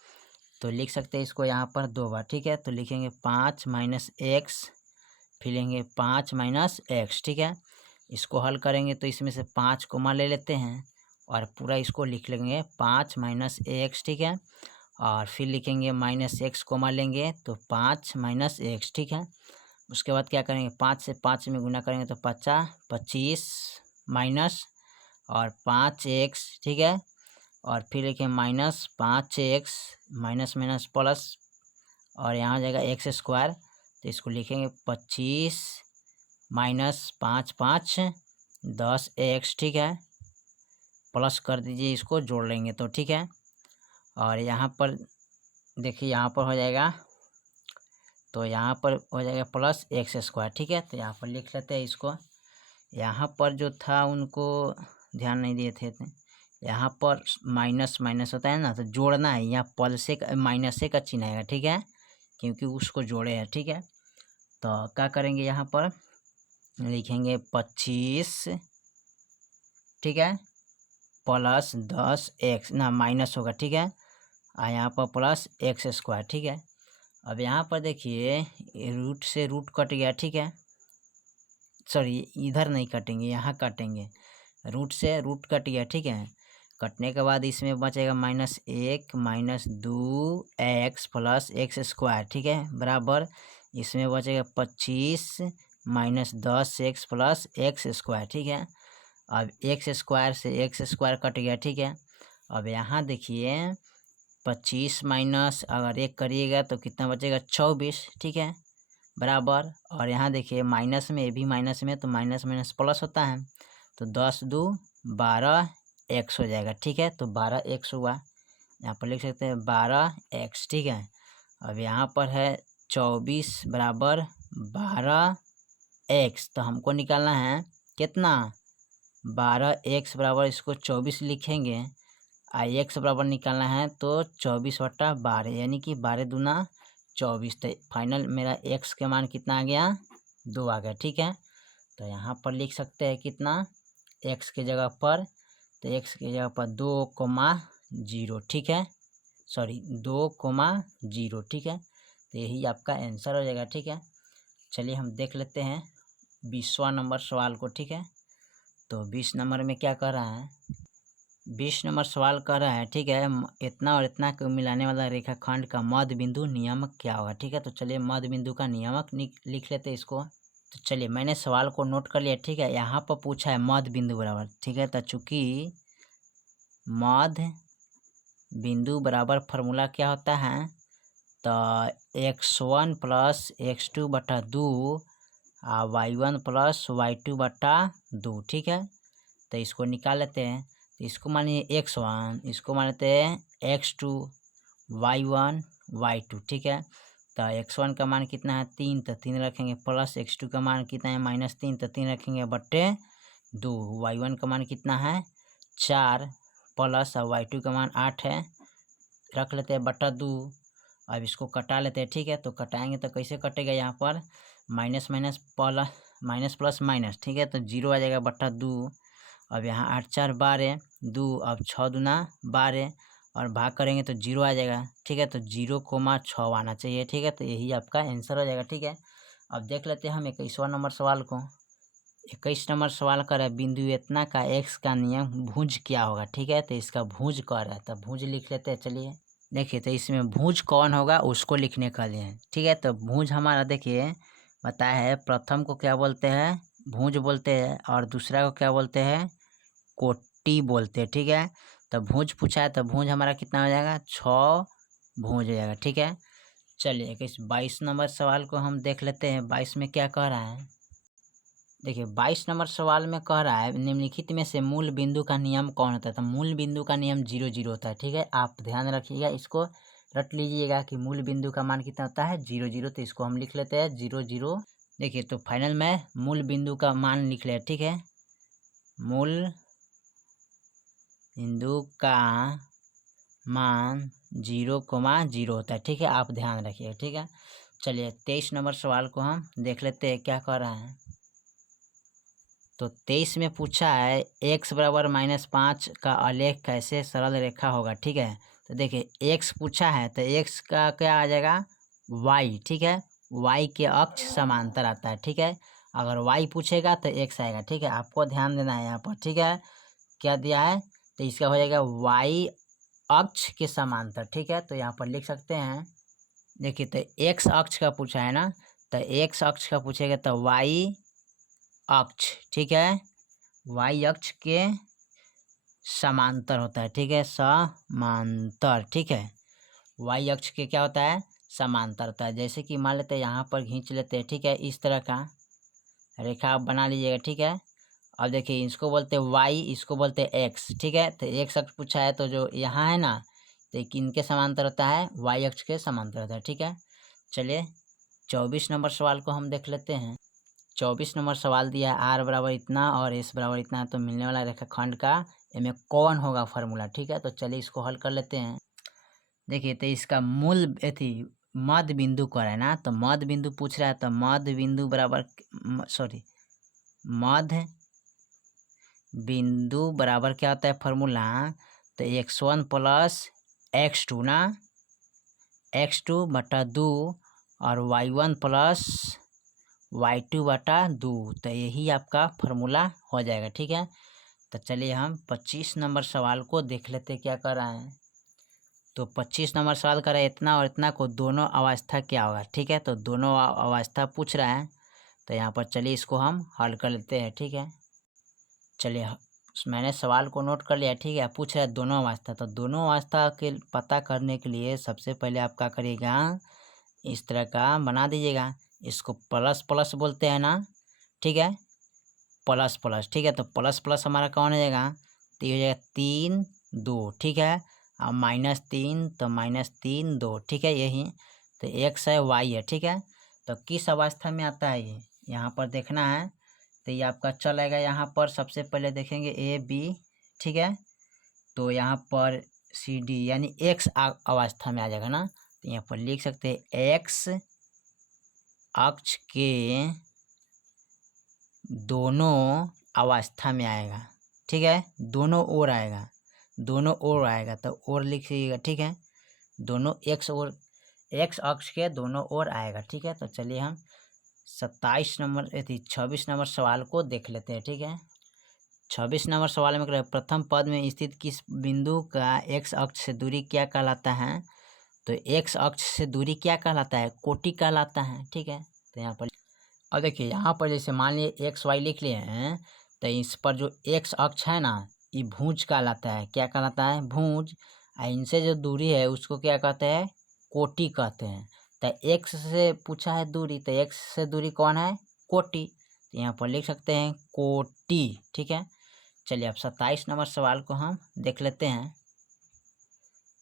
तो लिख सकते हैं इसको यहाँ पर 2 बार। ठीक है, तो लिखेंगे 5 - x, फिर लेंगे 5 - x। ठीक है, इसको हल करेंगे तो इसमें से 5 कोमा ले लेते हैं और पूरा इसको लिख लेंगे 5 - x। ठीक है, और फिर लिखेंगे -x कोमा लेंगे तो 5 - x। ठीक है, उसके बाद क्या करेंगे 5 से 5 में गुना करेंगे तो 25 माइनस और 5x। ठीक है, और फिर लिखें -5x माइनस माइनस प्लस और यहाँ हो जाएगा x²। तो इसको लिखेंगे 25 माइनस 5 5 10x। ठीक है, प्लस कर दीजिए, इसको जोड़ लेंगे तो। ठीक है, और यहाँ पर देखिए यहाँ पर हो जाएगा, तो यहाँ पर हो जाएगा प्लस x²। ठीक है, तो यहाँ पर लिख लेते हैं इसको। यहाँ पर जो था उनको ध्यान नहीं दिए थे, यहाँ पर माइनस माइनस होता है ना, तो जोड़ना है, यहाँ प्लस से माइनस से का चिन्ह आएगा। ठीक है, क्योंकि उसको जोड़े हैं, ठीक है। तो क्या करेंगे, यहाँ पर लिखेंगे 25, ठीक है, प्लस 10x ना माइनस होगा, ठीक है, और यहाँ पर प्लस एक्स स्क्वायर, ठीक है। अब यहाँ पर देखिए रूट से रूट कट गया, ठीक है, सॉरी इधर नहीं काटेंगे, यहाँ काटेंगे, रूट से रूट कट गया, ठीक है। कटने के बाद इसमें बचेगा -1 -2x प्लस एक्स स्क्वायर, ठीक है, बराबर इसमें बचेगा 25 -10x प्लस एक्स स्क्वायर, ठीक है। अब एक्स स्क्वायर से एक्स स्क्वायर कट गया, ठीक है। अब यहाँ देखिए 25 माइनस अगर 1 करिएगा तो कितना बचेगा 24, ठीक है, बराबर। और यहाँ देखिए माइनस में, ये भी माइनस में, तो माइनस माइनस प्लस होता है, तो 10×2 12x हो जाएगा, ठीक है। तो 12x हुआ, यहाँ पर लिख सकते हैं 12x, ठीक है। अब यहाँ पर है 24 बराबर 12x, तो हमको निकालना है कितना 12x बराबर, इसको 24 लिखेंगे, x बराबर निकालना है तो 24/12 यानी कि 12×2 24। तो फाइनल मेरा x के मान कितना आ गया 2 आ गया, ठीक है। तो यहाँ पर लिख सकते हैं कितना x के जगह पर, तो x के जगह पर 2,0, ठीक है, सॉरी 2,0, ठीक है। तो यही आपका आंसर हो जाएगा, ठीक है। चलिए हम देख लेते हैं 20वां नंबर सवाल को, ठीक है। तो 20 नंबर में क्या कह रहा है, 20 नंबर सवाल कर रहा है, ठीक है, इतना और इतना को मिलाने वाला रेखाखंड का मध्य बिंदु नियामक क्या होगा, ठीक है। तो चलिए मध्य बिंदु का नियामक लिख लेते हैं इसको। तो चलिए मैंने सवाल को नोट कर लिया, ठीक है। यहाँ पर पूछा है मध्य बिंदु बराबर, ठीक है, तो चूँकि मध्य बिंदु बराबर फार्मूला क्या होता है, तो x1 plus x2/2 y1 plus y2/2, ठीक है। तो इसको निकाल लेते हैं, तो इसको मानिए x1, इसको मान लेते हैं x2, y1 y2, ठीक है। तो x1 का मान कितना है 3, तो 3 रखेंगे, प्लस x2 का मान कितना है -3, तो 3 रखेंगे बट्टे 2, y1 का मान कितना है 4, प्लस y2 का मान 8 है, रख लेते हैं बट्टा 2। अब इसको कटा लेते हैं, ठीक है। तो कटाएंगे तो कैसे कटेगा, यहाँ पर माइनस माइनस प्लस माइनस, ठीक है, तो 0 आ जाएगा बट्टा 2। अब यहाँ 8 4 12 2, अब 6×2 12 और भाग करेंगे तो 0 आ जाएगा, ठीक है। तो 0,6 आना चाहिए, ठीक है। तो यही आपका आंसर हो जाएगा, ठीक है। अब देख लेते हैं हम 21वां नंबर सवाल को। 21 नंबर सवाल कर रहा है बिंदु इतना का x का नियम भुज क्या होगा, ठीक है। तो इसका भुज कर रहा है, तो भुज लिख लेते हैं। चलिए देखिए, तो इसमें भुज कौन होगा उसको लिखने का लिए, ठीक है। तो भुज हमारा देखिए बताया है, प्रथम को क्या बोलते हैं भुज बोलते हैं, और दूसरा को क्या बोलते हैं कोटि बोलते हैं, ठीक है। तो भुज पूछा है, तो भुज हमारा कितना हो जाएगा 6 भुज हो जाएगा, ठीक है। चलिए 22 नंबर सवाल को हम देख लेते हैं। 22 में क्या कह रहा है, देखिए 22 नंबर सवाल में कह रहा है निम्नलिखित में से मूल बिंदु का नियम कौन होता है। तो मूल बिंदु का नियम 0 0 होता है, ठीक है। आप ध्यान रखिएगा, इसको रट लीजिएगा कि मूल बिंदु का मान कितना होता है 0 0। तो इसको हम लिख लेते हैं 0 0। देखिए तो फाइनल में मूल बिंदु का मान लिख ले, ठीक है। मूल बिंदु का मान 0,0 होता है, ठीक है। आप ध्यान रखिएगा, ठीक है। चलिए 23 नंबर सवाल को हम देख लेते हैं क्या कह रहा है। तो 23 में पूछा है x बराबर -5 का आलेख कैसे सरल रेखा होगा, ठीक है। तो देखिए x पूछा है, तो x का क्या आ जाएगा y, ठीक है। y के अक्ष समांतर आता है, ठीक है। अगर y पूछेगा तो x आएगा, ठीक है। आपको ध्यान देना है यहाँ पर, ठीक है। क्या दिया है, तो इसका हो जाएगा y अक्ष के समांतर, ठीक है। तो यहाँ पर लिख सकते हैं, देखिए तो x अक्ष का पूछा है ना, तो x अक्ष का पूछेगा तो y अक्ष, ठीक है, y अक्ष के समांतर होता है, ठीक है, समांतर, ठीक है। y अक्ष के क्या होता है समांतर होता है। जैसे कि मान लेते हैं यहाँ पर खींच लेते हैं, ठीक है, इस तरह का रेखा आप बना लीजिएगा, ठीक है। अब देखिए इसको बोलते हैं y, इसको बोलते हैं x, ठीक है। तो x अक्ष पूछा है, तो जो यहाँ है ना, तो किनके समांतर होता है y अक्ष के समांतर होता है, ठीक है। चलिए 24 नंबर सवाल को हम देख लेते हैं। 24 नंबर सवाल दिया है r बराबर इतना और s बराबर इतना, तो मिलने वाला रेखाखंड का इनमें कौन होगा फार्मूला, ठीक है। तो चलिए इसको हल कर लेते हैं। देखिए तो इसका मूल मध्य बिंदु कर है ना, तो मध्य बिंदु पूछ रहा है, तो मध्य बिंदु बराबर मध्य बिंदु बराबर क्या होता है फॉर्मूला, तो x1 प्लस x2 ना, x2 बटा 2 और y1 प्लस y2 बटा 2, तो यही आपका फॉर्मूला हो जाएगा। ठीक है, तो चलिए हम 25 नंबर सवाल को देख लेते क्या कर रहे हैं। तो 25 नंबर सवाल कर रहा है इतना और इतना को दोनों अवस्था क्या होगा। ठीक है, तो दोनों अवस्था पूछ रहा है, तो यहाँ पर चलिए इसको हम हल कर लेते हैं। ठीक है, चलिए मैंने सवाल को नोट कर लिया। ठीक है, पूछ रहा है दोनों अवस्था, तो दोनों अवस्था के पता करने के लिए सबसे पहले आप क्या करिएगा, इस तरह का बना दीजिएगा, इसको प्लस प्लस बोलते हैं ना। ठीक है, प्लस प्लस। ठीक है, तो प्लस प्लस हमारा कौन हो जाएगा, तो ये हो जाएगा 3 2। ठीक है, और -3 तो -3 2। ठीक है, यही तो x है y है। ठीक है, तो किस अवस्था में आता है ये यहाँ पर देखना है, तो ये आपका चलेगा यहाँ पर सबसे पहले देखेंगे a b। ठीक है, तो यहाँ पर c d यानी x अवस्था में आ जाएगा ना, तो यहाँ पर लिख सकते हैं x अक्ष के दोनों अवस्था में आएगा। ठीक है, दोनों ओर आएगा, दोनों ओर आएगा, तो ओर लिखिएगा। ठीक है, दोनों x अक्ष के दोनों ओर आएगा। ठीक है, तो चलिए हम 26 नंबर सवाल को देख लेते हैं। ठीक है, 26 नंबर सवाल में प्रथम पद में स्थित किस बिंदु का x अक्ष से दूरी क्या कहलाता है, तो x अक्ष से दूरी क्या कहलाता है, कोटि कहलाता है। ठीक है, तो यहाँ पर और देखिए यहाँ पर जैसे मान लिए एक्स वाई लिख लिए हैं, तो इस पर जो एक्स अक्ष है ना, ये भुज कहलाता है। क्या कहलाता है, भुज। और इनसे जो दूरी है उसको क्या कहते हैं, कोटि कहते हैं। तो एक्स से पूछा है दूरी, तो एक्स से दूरी कौन है, कोटि, तो यहाँ पर लिख सकते हैं कोटि। ठीक है, चलिए अब 27 नंबर सवाल को हम देख लेते हैं।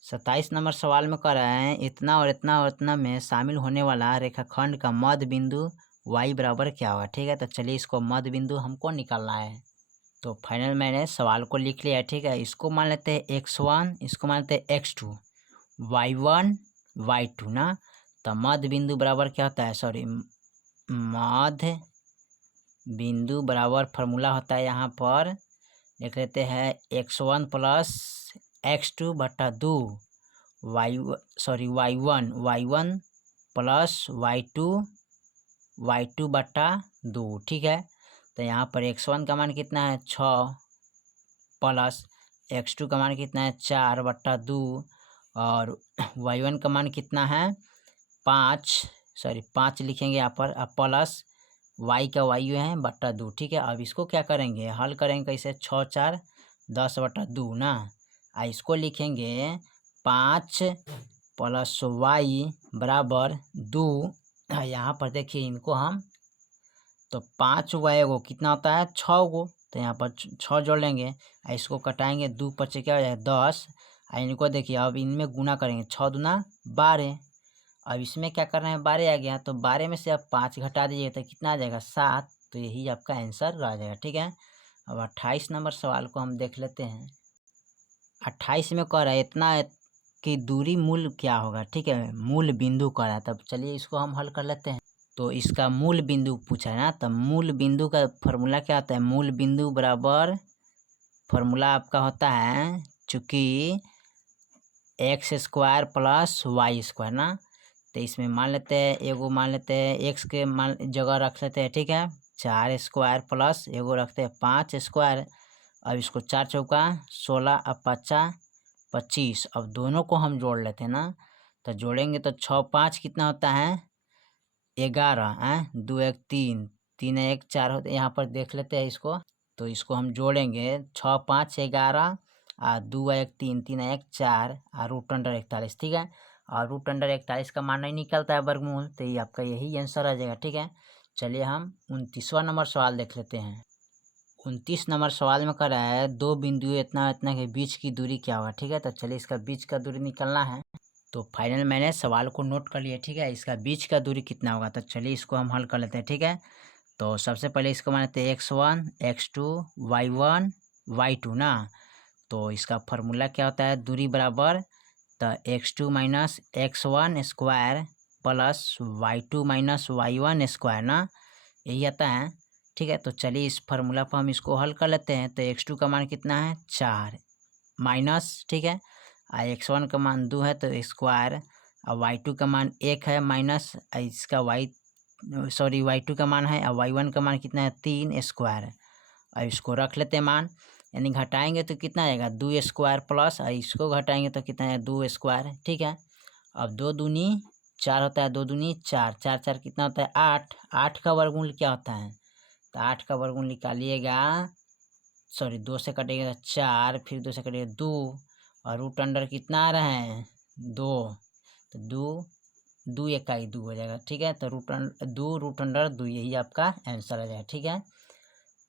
27 नंबर सवाल में कह रहे हैं इतना और इतना और इतना में शामिल होने वाला रेखाखंड का मध्य बिंदु y बराबर क्या होगा। ठीक है, तो चलिए इसको मध्य बिंदु हमको निकालना है। तो फाइनल मैंने सवाल को लिख लिया है। ठीक है, इसको मान लेते हैं x1, इसको मान लेते हैं x2, y1 y2 ना, तो मध्य बिंदु बराबर क्या होता है, मध्य बिंदु बराबर फार्मूला होता है, यहाँ पर लिख लेते हैं x1 प्लस x2 बटा 2 y1 प्लस y2 बटा 2। ठीक है, तो यहाँ पर x1 का मान कितना है 6 प्लस x2 का मान कितना है 4 बटा 2 और y1 का मान कितना है 5 लिखेंगे यहाँ पर, अब प्लस y का y है बटा 2। ठीक है, अब इसको क्या करेंगे, हल करेंगे कैसे, 6 4 10 बटा 2 ना, इसको लिखेंगे 5 प्लस y बराबर 2। यहाँ पर देखिए इनको हम, तो 5 गो कितना होता है 6 गो, तो यहाँ पर 6 जोड़ लेंगे, इसको कटाएंगे 2 पचे क्या हो जाएगा 10। इनको देखिए अब इनमें गुना करेंगे, 6 दूना 12। अब इसमें क्या कर रहे हैं 12 आ गया, तो 12 में से अब 5 घटा दीजिए तो कितना आ जाएगा 7, तो यही आपका आंसर रह जाएगा। ठीक है, अब 28 नंबर सवाल को हम देख लेते हैं। 28 में कह रहा है इतना की दूरी मूल क्या होगा। ठीक है, मूल बिंदु कह रहा है, तब चलिए इसको हम हल कर लेते हैं। तो इसका मूल बिंदु पूछा है ना, तो मूल बिंदु का फॉर्मूला क्या होता है, मूल बिंदु बराबर फॉर्मूला आपका होता है चूँकि x² प्लस y² ना, तो इसमें मान लेते हैं मान लेते हैं x के मान जगह रख लेते हैं। ठीक है, 4² प्लस रखते हैं 5²। अब इसको 4 चौका 16 अब 5 25। अब दोनों को हम जोड़ लेते हैं ना, तो जोड़ेंगे तो 6 5 कितना होता है 11, 2 1 3 3 1 4 होते, यहाँ पर देख लेते हैं इसको, तो इसको हम जोड़ेंगे 6 5 11 2 1 3 3 1 4 √41। ठीक है, और √41 का मान नहीं निकलता है वर्गमूल, तो ये आपका यही आंसर आ जाएगा। ठीक है, चलिए हम 29वां नंबर सवाल देख लेते हैं। 29 नंबर सवाल में कह रहा है दो बिंदु इतना इतना के बीच की दूरी क्या होगा। ठीक है, तो चलिए इसका बीच का दूरी निकलना है। तो फाइनल मैंने सवाल को नोट कर लिया। ठीक है, इसका बीच का दूरी कितना होगा, तो चलिए इसको हम हल कर लेते हैं। ठीक है, तो सबसे पहले इसको मानते हैं x1 x2 y1 y2 ना, तो इसका फार्मूला क्या होता है दूरी बराबर, तो x2 minus x1 square plus y2 minus y1 square ना, यही आता है। ठीक है, तो चलिए इस फार्मूला पर हम इसको हल कर लेते हैं। तो x2 का मान कितना है 4 माइनस, ठीक है, x1 का मान 2 है तो स्क्वायर, और y2 का मान 1 है माइनस इसका y2 का मान है, और y1 का मान कितना है 3 स्क्वायर। और इसको रख लेते हैं मान, यानी घटाएंगे तो कितना आएगा 2 स्क्वायर प्लस, और इसको घटाएंगे तो कितना है 2 स्क्वायर। ठीक है, अब 2 दूनी 4 होता है, 2 दूनी 4, 4 4 कितना होता है 8, 8 का वर्गमूल क्या होता है, तो 8 का वर्गमूल निकालिएगा, सॉरी 2 से कटेगा 4, फिर 2 से कटेगा 2, और रूट अंडर कितना आ रहा है 2, तो 2 इकाई 2 हो जाएगा। ठीक है, तो रूट अंडर 2 यही आपका आंसर आ जाएगा। ठीक है,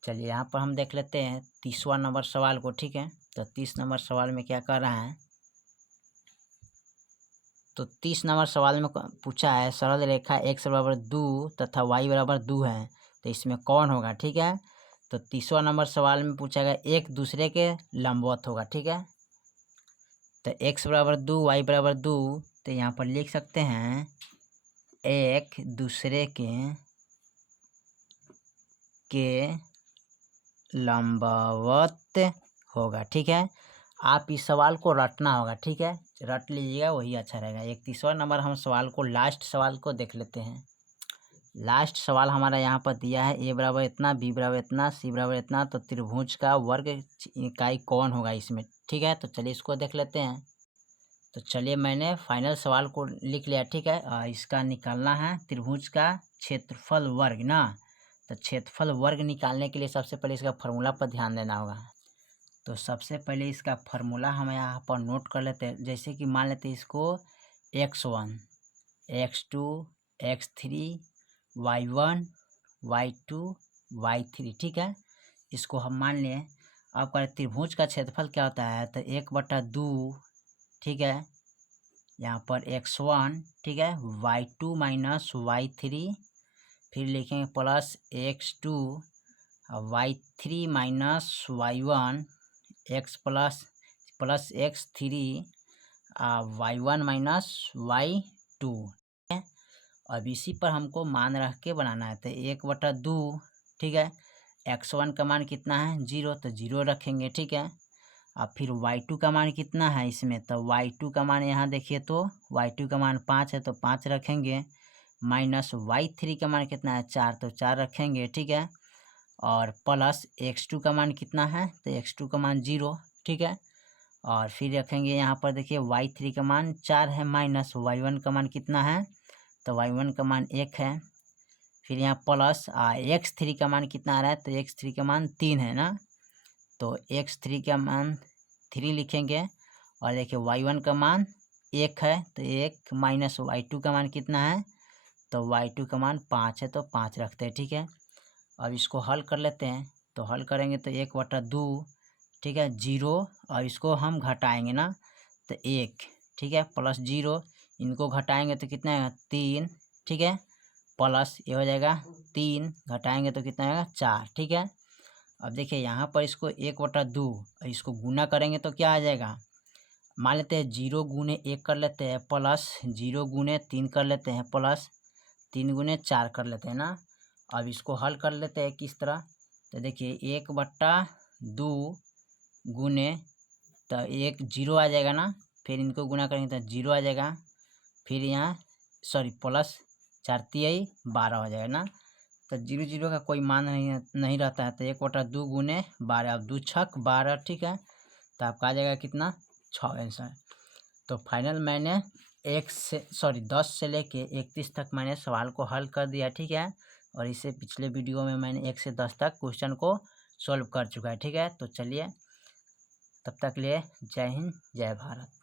चलिए यहाँ पर हम देख लेते हैं 30वां नंबर सवाल को। ठीक है, तो 30 नंबर सवाल में क्या कर रहा है, तो 30 नंबर सवाल में पूछा है सरल रेखा x बराबर 2 तथा y बराबर 2 है, तो इसमें कौन होगा। ठीक है, तो 30वां नंबर सवाल में पूछा गया एक दूसरे के लंबवत होगा। ठीक है, तो x बराबर 2 y बराबर 2, तो यहाँ पर लिख सकते हैं एक दूसरे के लंबवत होगा। ठीक है, आप इस सवाल को रटना होगा। ठीक है, रट लीजिएगा वही अच्छा रहेगा। 31वां नंबर हम सवाल को लास्ट सवाल को देख लेते हैं। लास्ट सवाल हमारा यहाँ पर दिया है a बराबर इतना, b बराबर इतना, c बराबर इतना, तो त्रिभुज का वर्ग इकाई कौन होगा इसमें। ठीक है, तो चलिए इसको देख लेते हैं। तो चलिए मैंने फाइनल सवाल को लिख लिया। ठीक है, इसका निकालना है त्रिभुज का क्षेत्रफल वर्ग ना, तो क्षेत्रफल वर्ग निकालने के लिए सबसे पहले इसका फार्मूला पर ध्यान देना होगा। तो सबसे पहले इसका फार्मूला हम यहाँ पर नोट कर लेते हैं। जैसे कि मान लेते हैं इसको x1 x2 x3 y1 y2 y3। ठीक है, इसको हम मान लें। अब कर त्रिभुज का क्षेत्रफल क्या होता है, तो 1/2। ठीक है, यहाँ पर x1, ठीक है, y2 माइनस y3, फिर लिखेंगे plus x2 y3 minus y1 x plus x3 y1 minus y2। अब इसी पर हमको मान रख के बनाना है। तो 1/2, ठीक है, x1 का मान कितना है 0, तो 0 रखेंगे। ठीक है, अब फिर y2 का मान कितना है इसमें, तो y2 का मान यहाँ देखिए तो y2 का मान 5 है तो 5 रखेंगे, माइनस y3 का मान कितना है 4, तो 4 रखेंगे। ठीक है, और प्लस x2 का मान कितना है, तो x2 का मान 0। ठीक है, और फिर रखेंगे यहाँ पर देखिए y3 का मान 4 है, माइनस y1 का मान कितना है, तो y1 का मान 1 है। फिर यहाँ प्लस x3 का मान कितना आ रहा है, तो x3 का मान 3 है ना, तो x3 का मान 3 लिखेंगे। और देखिए y1 का मान 1 है, तो 1 माइनस y2 का मान कितना है, तो y2 का मान 5 है, तो 5 रखते हैं। ठीक है, अब इसको हल कर लेते हैं। तो हल करेंगे तो 1/2, ठीक है, 0, और इसको हम घटाएंगे ना, तो 1, ठीक है, प्लस 0, इनको घटाएंगे तो कितना आएगा 3। ठीक है, प्लस ये हो जाएगा 3, घटाएंगे तो कितना आएगा 4। ठीक है, अब देखिए यहाँ पर इसको 1/2, इसको गुना करेंगे तो क्या आ जाएगा, मान लेते हैं 0 गुने 1 कर लेते हैं, प्लस 0 गुने 3 कर लेते हैं, प्लस 3 गुने 4 कर लेते हैं ना। अब इसको हल कर लेते हैं किस तरह, तो देखिए 1/2 गुने, तो 1 0 आ जाएगा ना, फिर इनको गुना करेंगे तो 0 आ जाएगा, फिर यहाँ सॉरी प्लस 4 तिहाई 12 हो जाएगा ना, तो 0 0 का कोई मान नहीं रहता है, तो 1/2 गुने 12, अब 2 छक 12। ठीक है, तो आपका आ जाएगा कितना 6 आंसर। तो फाइनल मैंने 10 से लेके 31 तक मैंने सवाल को हल कर दिया। ठीक है, और इसे पिछले वीडियो में मैंने 1 से 10 तक क्वेश्चन को सॉल्व कर चुका है। ठीक है, तो चलिए तब तक लिए जय हिंद जय भारत।